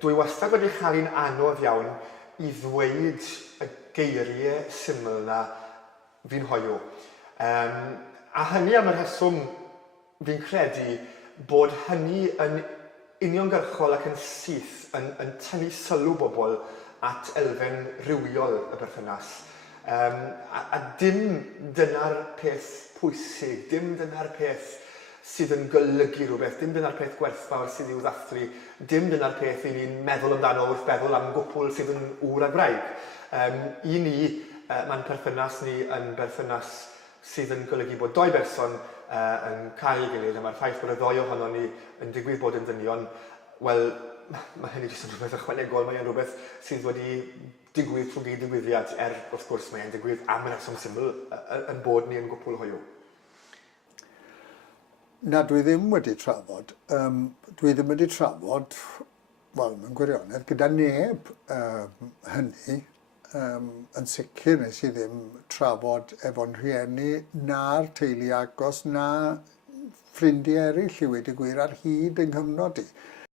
dwi wastad wedi cael un anodd iawn I ddweud y geiriau syml na fi'n hoyw. A hynny am y rheswm fi'n credu bod hynny yn uniongyrchol ac yn syth yn tynnu sylw bobl at elfen rywiol y berthynas. A dim dyna'r peth pwysig, dim dyna'r peth sydd yn golygu rhywbeth, dim dyna'r peth gwerthfawr sydd i'w ddathlu, dim dyna'r peth I ni'n meddwl amdano wrth feddwl am gwpl sydd yn ŵr a braig. I ni, mae'n perthynas ni yn berthynas sydd yn golygu bod doi berson yn cael ei gilydd, a mae'r ffaith bod y ddoi ohono ni yn digwydd bod yn ddynion, wel, mae hynny jyst yn rhywbeth ychwanegol, mae'n rhywbeth sydd wedi digwydd trwy digwyddiad, wrth gwrs mae'n digwydd am y reswm syml yn bod ni yn gwpl hoyw. Na, dwi ddim wedi trafod. Dwi ddim wedi trafod, wel, mewn gwirionedd, gyda neb hynny. Yn sicr nes I ddim trafod efo'n rhieni na'r teulu agos na ffrindiau eraill I wedi gwir ar hyd yng nghyfnod I.